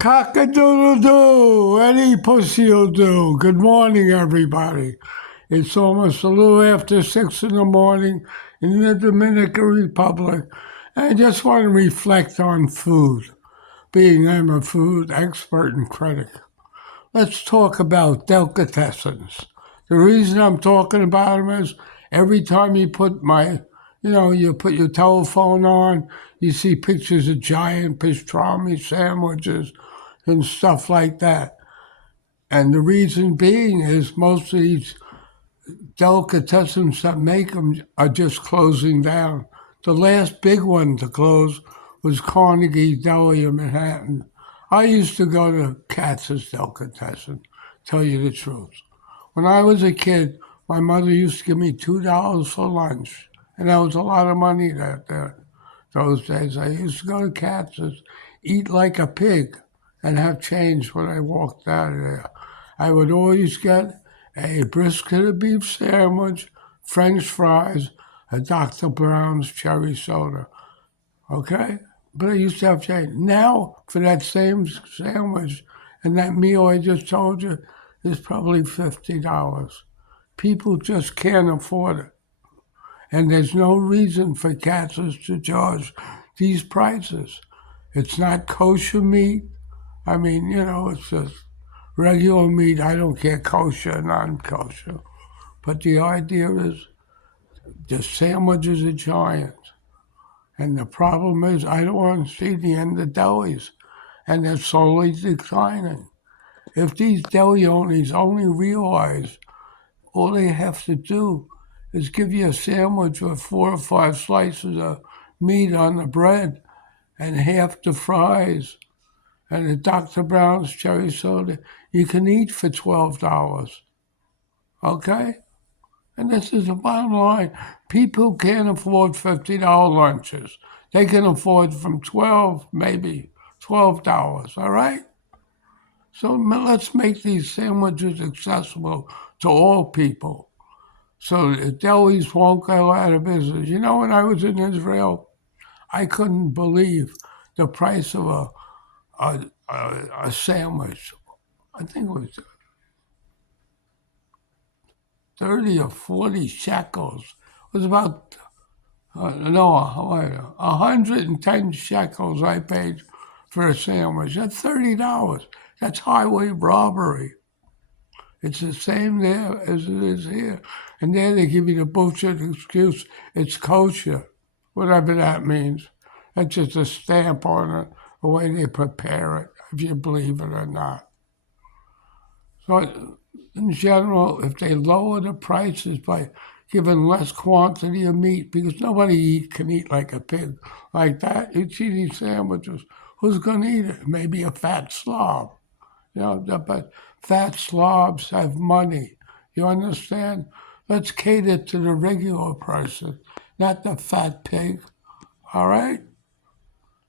Cock-a-doodle-doo, any pussy'll do. Good morning, everybody. It's almost a little after 6 in the morning in the Dominican Republic. And I just want to reflect on food, being I'm a food expert and critic. Let's talk about delicatesens. The reason I'm talking about them is every time you put your telephone on, you see pictures of giant pastrami sandwiches and stuff like that. And the reason being is most of these delicatessens that make them are just closing down. The last big one to close was Carnegie Deli in Manhattan. I used to go to Katz's Delicatessen, tell you the truth. When I was a kid, my mother used to give me $2 for lunch, and that was a lot of money those days. I used to go to Katz's, eat like a pig, and have change when I walked out of there. I would always get a brisket of beef sandwich, French fries, a Dr. Brown's cherry soda. Okay? But I used to have change. Now, for that same sandwich and that meal I just told you, is probably $50. People just can't afford it. And there's no reason for Katz's to charge these prices. It's not kosher meat. I mean, it's just regular meat. I don't care kosher, non kosher. But the idea is the sandwiches are giant. And the problem is, I don't want to see the end of delis. And they're slowly declining. If these deli owners only realize all they have to do is give you a sandwich with 4 or 5 slices of meat on the bread and half the fries and a Dr. Brown's cherry soda, you can eat for $12. Okay? And this is the bottom line. People can't afford $50 lunches. They can afford from 12, maybe $12, all right? So let's make these sandwiches accessible to all people so the delis won't go out of business. You know, when I was in Israel, I couldn't believe the price of a sandwich. I think it was 30 or 40 shekels. It was about, no, 110 shekels I paid for a sandwich. That's $30. That's highway robbery. It's the same there as it is here. And there they give you the bullshit excuse, it's kosher, whatever that means. That's just a stamp on it, the way they prepare it, if you believe it or not. So in general, if they lower the prices by giving less quantity of meat, because nobody can eat like a pig like that. You see these sandwiches, who's going to eat it? Maybe a fat slob. But fat slobs have money. You understand? Let's cater to the regular person, not the fat pig. All right?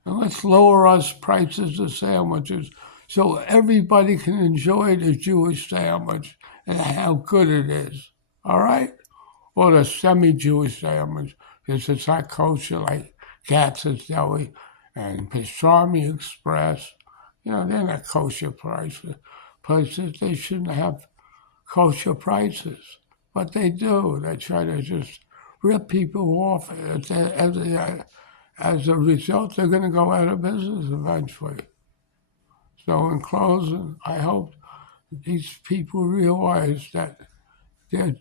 And let's lower us prices of sandwiches so everybody can enjoy the Jewish sandwich and how good it is. All right? Or the semi-Jewish sandwich, because it's not kosher like Katz's Deli and Pastrami Express. They're not kosher prices. They shouldn't have kosher prices. But they do. They try to just rip people off. As a result, they're going to go out of business eventually. So in closing, I hope these people realize that their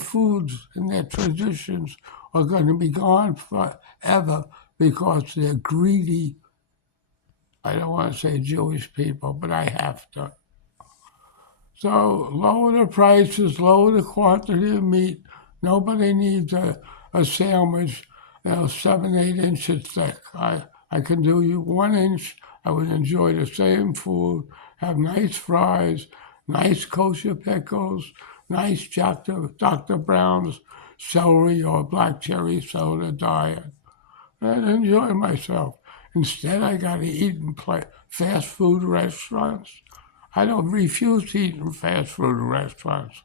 foods and their traditions are going to be gone forever because they're greedy. I don't want to say Jewish people, but I have to. So lower the prices, lower the quantity of meat. Nobody needs a sandwich, 7, 8 inches thick. I can do you 1 inch. I would enjoy the same food, have nice fries, nice kosher pickles, nice Dr. Brown's celery or black cherry soda diet, and enjoy myself. Instead, I got to eat in fast food restaurants. I don't refuse to eat in fast food restaurants.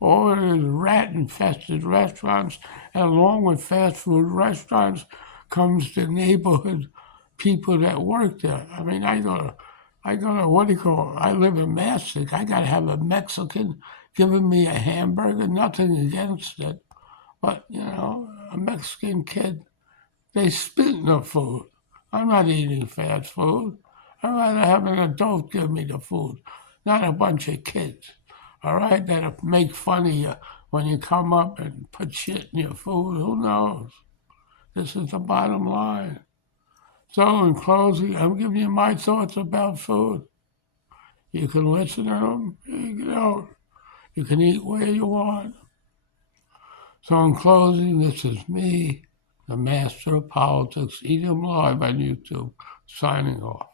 All it is rat-infested restaurants, and along with fast food restaurants comes the neighborhood people that work there. I mean, I go to, what do you call it? I live in Mastic. I got to have a Mexican giving me a hamburger, nothing against it. But, a Mexican kid, they spit in the food. I'm not eating fast food. I'd rather have an adult give me the food, not a bunch of kids, all right, that'll make fun of you when you come up and put shit in your food. Who knows? This is the bottom line. So, in closing, I'm giving you my thoughts about food. You can listen to them, you know, you can eat where you want. So, in closing, this is me, the master of politics, eating live on YouTube, signing off.